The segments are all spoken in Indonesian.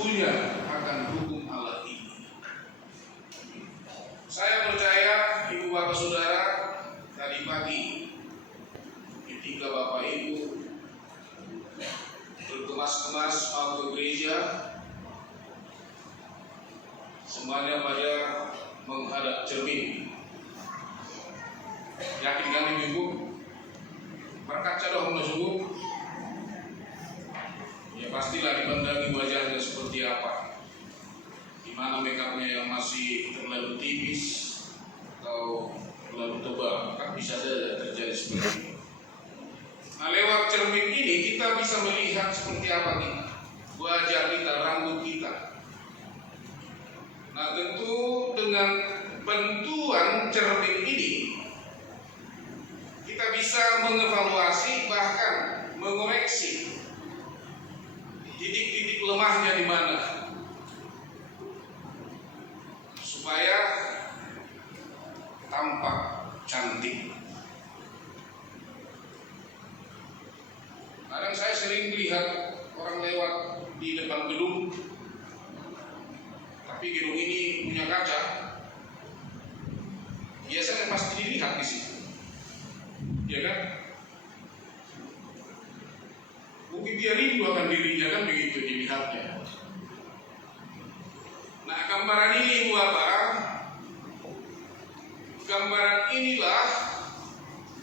sesungguhnya akan hukum Allah ini. Saya percaya Ibu Bapak Saudara, tadi pagi ketika Bapak Ibu berkemas-kemas mau ke gereja, semuanya pada menghadap cermin. Yakin kan Ibu? Berkaca dong subuh. Ya pastilah dipandangi wajahnya seperti apa. Di mana makeupnya yang masih terlalu tipis atau terlalu tebal, kan bisa saja terjadi seperti itu. Nah, lewat cermin ini kita bisa melihat seperti apa kita, wajah kita, rambut kita. Nah, tentu dengan bantuan cermin ini kita bisa mengevaluasi, bahkan mengoreksi titik-titik lemahnya di mana, supaya tampak cantik. Kadang saya sering melihat orang lewat di depan gedung, tapi gedung ini punya kaca, biasanya pasti dilihat di situ, ya kan? Mungkin dia rindu akan dirinya, kan begitu dilihatnya. Nah, gambaran ini Ibu Bapak, gambaran inilah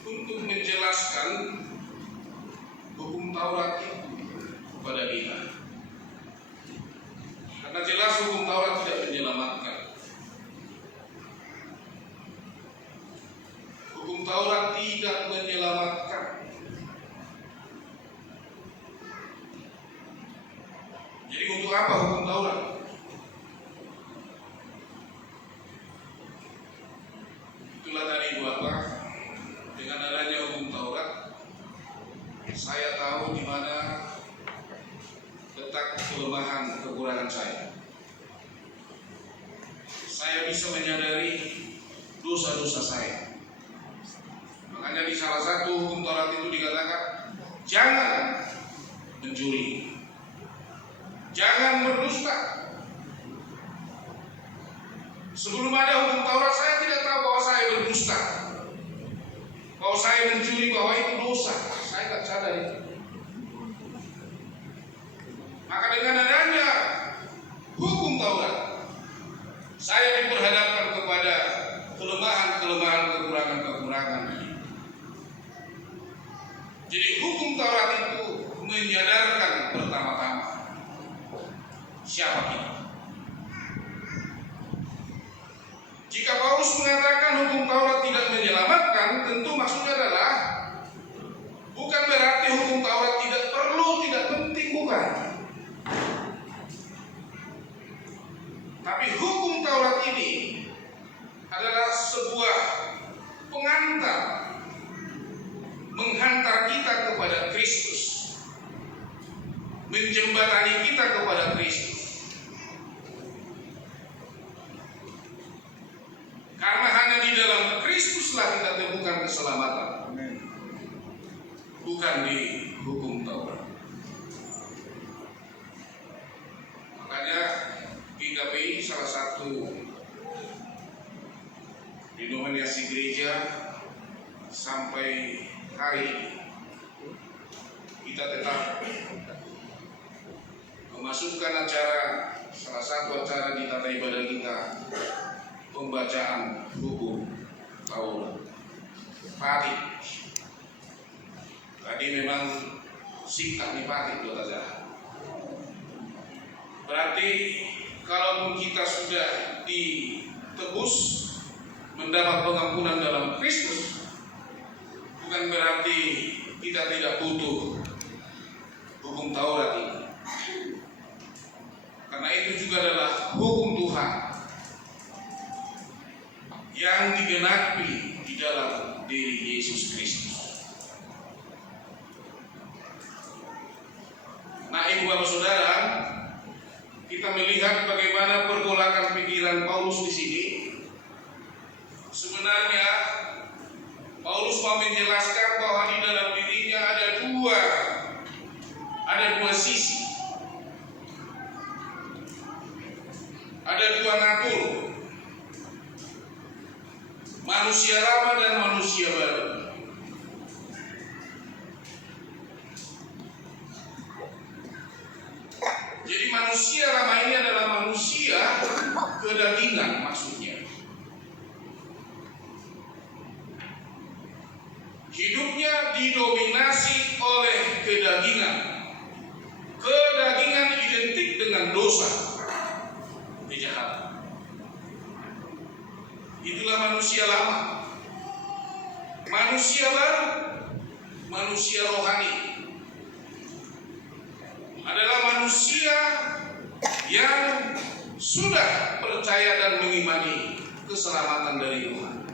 untuk menjelaskan hukum Taurat itu kepada kita. Karena jelas hukum Taurat tidak menyelamatkan. Hukum Taurat tidak menyelamatkan. Jadi untuk apa hukum Taurat? Itulah tadi Bapak, dengan adanya hukum Taurat, saya tahu di mana letak kelemahan kekurangan saya. Saya bisa menyadari dosa-dosa saya. Makanya di salah satu hukum Taurat itu dikatakan, jangan mencuri, jangan berdusta. Sebelum ada hukum Taurat, saya tidak tahu bahwa saya berdusta, bahwa saya mencuri, bahwa itu dosa. Saya tidak sadar itu. Maka dengan adanya hukum Taurat, saya diperhadapkan kepada kelemahan-kelemahan, kekurangan-kekurangan. Jadi hukum Taurat itu menyadarkan pertama-tama siapa kita. Jika Paulus mengatakan hukum Taurat tidak menyelamatkan, tentu maksudnya adalah bukan berarti hukum Taurat tidak perlu, tidak penting, bukan. Tapi hukum Taurat ini adalah sebuah pengantar, menghantar kita kepada Kristus, menjembatani kita kepada Kristus. Karena hanya di dalam Kristuslah kita temukan keselamatan. Bukan di hukum Taurat. Makanya GKPI salah satu denominasi gereja sampai hari ini kita tetap memasukkan acara, salah satu acara di tata ibadah kita, pembacaan hukum Taurat. Fatih. Tadi memang sikap Fatih buat aja. Berarti kalaupun kita sudah ditebus, mendapat pengampunan dalam Kristus, bukan berarti kita tidak butuh hukum Taurat ini. Karena itu juga adalah hukum Tuhan yang digenapi di dalam diri Yesus Kristus. Nah, Ibu Bapak Saudara, kita melihat bagaimana pergolakan pikiran Paulus di sini. Sebenarnya Paulus mau menjelaskan bahwa di dalam dirinya ada dua sisi. Ada dua natur, manusia lama dan manusia baru. Jadi manusia lama ini adalah manusia kedagingan maksudnya. Hidupnya didominasi oleh kedagingan. Kedagingan identik dengan dosa, kejahatan. Itulah manusia lama. Manusia baru, manusia rohani, adalah manusia yang sudah percaya dan mengimani keselamatan dari Tuhan.